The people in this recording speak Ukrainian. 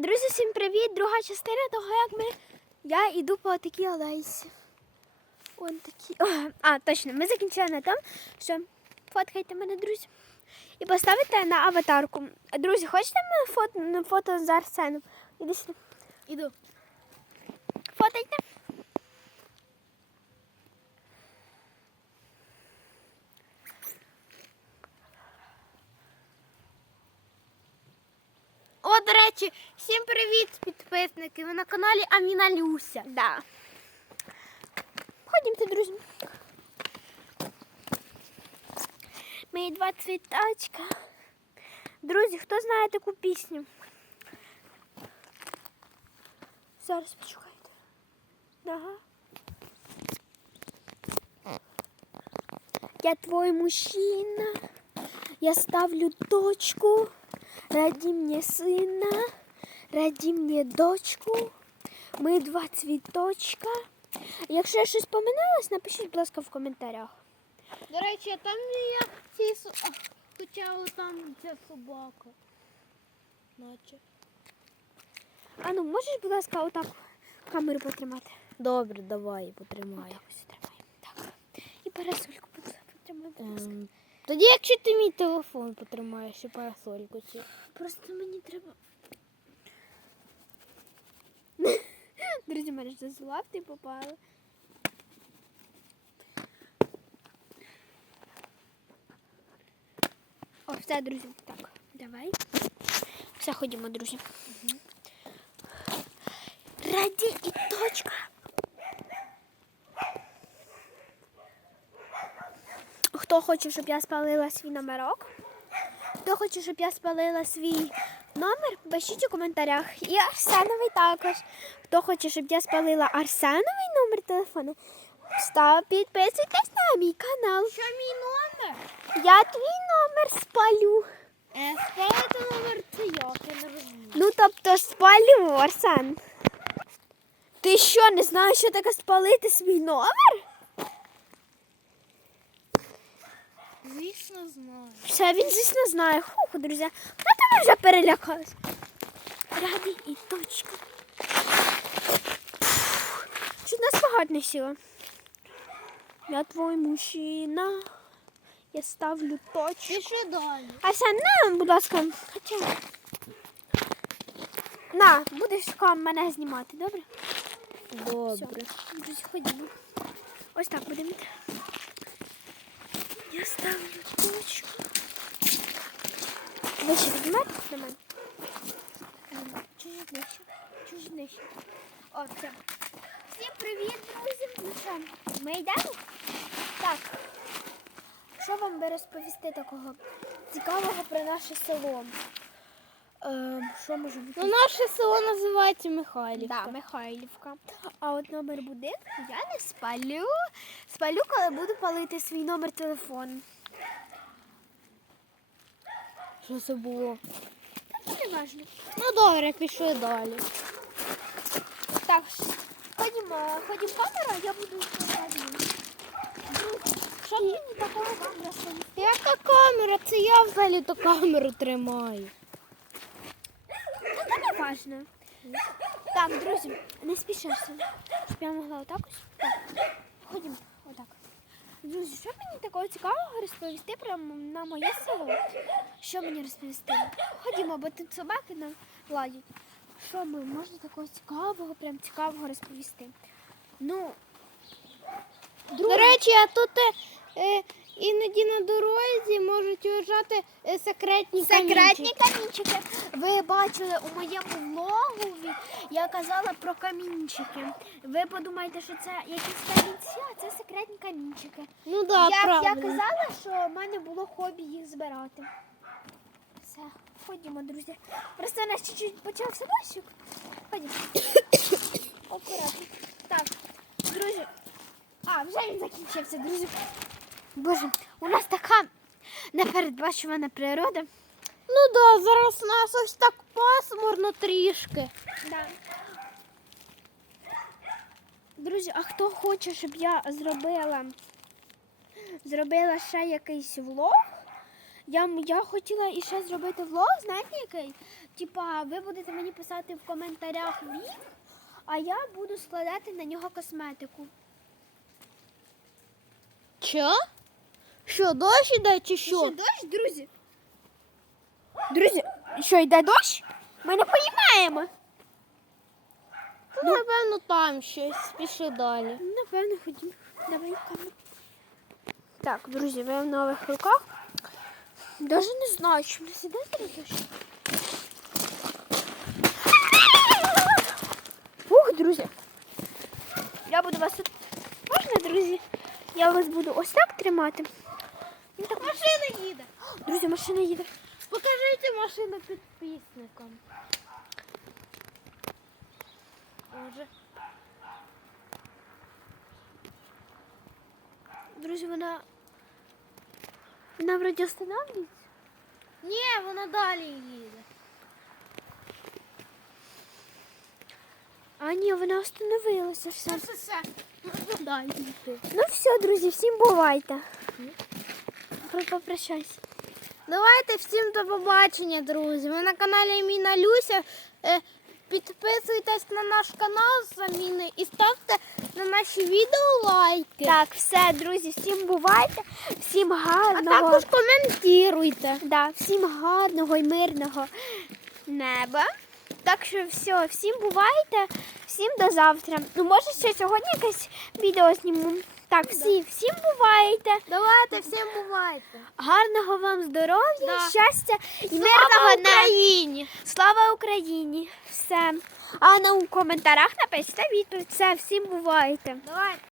Друзі, всім привіт! Друга частина того, як ми. Я йду по такій алейці. Вон такі. А, точно, ми закінчили на тому, що фоткайте мене, друзі. І поставите на аватарку. Друзі, хочете мене фото, фото з Арсеном? Іди сюди. Іду. Фотайте. До речі, всім привіт, підписники. Ви на каналі Аміна Люся. Да. Ходімте, друзі. Мої два цвіточка. Друзі, хто знає таку пісню? Зараз почекайте. Ага. Я твой мужчина, я ставлю точку, ради мне сына, ради мне дочку. Ми два цвіточка. Якщо я щось поминилась, напишіть, будь ласка, в коментарях. До речі, а там є ці со- а, Хоча там ця собака. Наче. А ну, можеш, будь ласка, отак камеру потримати? Добре, давай, потримай. Ось тримай. Так. І парасольку потримай, будь ласка. Ем, тоді, якщо ти мій телефон потримаєш і парасольку цю. Просто мені треба. Друзі, мене ж з лапти попали. О, все, друзі. Так, давай. Все, ходімо, друзі. Раді і точка. Хто хоче, щоб я спалила свій номерок? Хто хоче, щоб я спалила свій номер, пишіть у коментарях. І Арсеновий також. Хто хоче, щоб я спалила Арсеновий номер телефону, став підписуйтесь на мій канал. Що мій номер? Я твій номер спалю. Е, спалити номер це я не розумію. Ну, тобто спалю, Арсен. Ти що, не знаєш, що таке спалити свій номер? Звісно, знаю. Все, він, звісно, знає. Хух, друзі. Правда, ми вже перелякались. Раді і точка. Чуть нас багато не сіло. Я твой мужчина. Я ставлю точку. Що далі? Ася, на, будь ласка. Хоча. На, будеш кам мене знімати, добре? Добре. Все, друзі, ходімо. Ось так будемо. Я ставлю точку. Вище піднімати на мене. Чужі нижче. Чуть нижче. О, все. Всім привіт, друзі. Ну що, ми йдемо? Так. Що вам би розповісти такого цікавого про наше село? Ем, що може бути? Ну, наше село називається Михайлівка. Да, Михайлівка. А от номер будинку я не спалю. Спалю, коли буду палити свій номер телефону. Що це було? Та це не важливо. Ну добре, пішли далі. Так, ходімо, ходімо камера, я буду показувати. Що мені такого вам розповісти? Яка камера? Це я взагалі ту камеру тримаю. Важливо. Так, друзі, не спішися. Щоб я могла отак ось. Так. Ходімо, отак. Друзі, що мені такого цікавого розповісти про на моє село? Що мені розповісти? Ходімо, бо тут собаки нам ладять. Що ми можна такого цікавого, прям цікавого розповісти? Ну, До речі, а тут е, іноді на дорозі можуть вважати е, секретні Секретні камінчики. Ви бачили у моєму влогові, я казала про камінчики. Ви подумаєте, що це якісь камінці, а це секретні камінчики. Ну да, Як я казала, що в мене було хобі їх збирати. Все, ходімо, друзі. Просто у нас чуть-чуть почався дощик. Ходімо. Акуратно. Так, друзі. А, вже він закінчився, друзі. Боже, у нас така непередбачувана природа. Ну да, зараз у нас ось так пасмурно трішки. Да. Друзі, а хто хоче, щоб я зробила, зробила ще якийсь влог? Я, я хотіла і ще зробити влог, знаєте який? Типа, ви будете мені писати в коментарях вік, а я буду складати на нього косметику. Що? Що, дощ іде чи Що, що? дощ, друзі? Друзі, що йде дощ? Ми не поймаємо. Ну, напевно, там щось. Пішли далі. Напевно, ходім. Давай камеру. Так, друзі, ви в нових руках. Даже не знаю, чи не сіде зараз дощ. Ух, друзі. Я буду вас тут. Можна, друзі? Я вас буду ось так тримати. І так... Машина їде. Друзі, машина їде. Покажіть машину підписникам. Може. Друзі, вона. Вона вроді останавливається. Ні, вона далі їде. А ні, вона остановилася. Все. Все, все. Можна далі йти. Ну все, друзі, всім бувайте. Про- Попрощайся. Давайте всім до побачення, друзі. Ви на каналі Міна Люся. Е, Підписуйтесь на наш канал Заміни і ставте на наші відео лайки. Так, все, друзі, всім бувайте, всім А гарного. також коментуйте. Да, всім гарного і мирного неба. Так що все, всім бувайте, всім до завтра. Ну, може, ще сьогодні якесь відео зніму. Так, всі, всім бувайте. Давайте всім бувайте. Гарного вам здоров'я, Да. щастя і Слава мирного. Україні! Слава Україні! Все. А на у коментарях напишіть відповідь. Все, всім бувайте. Давайте.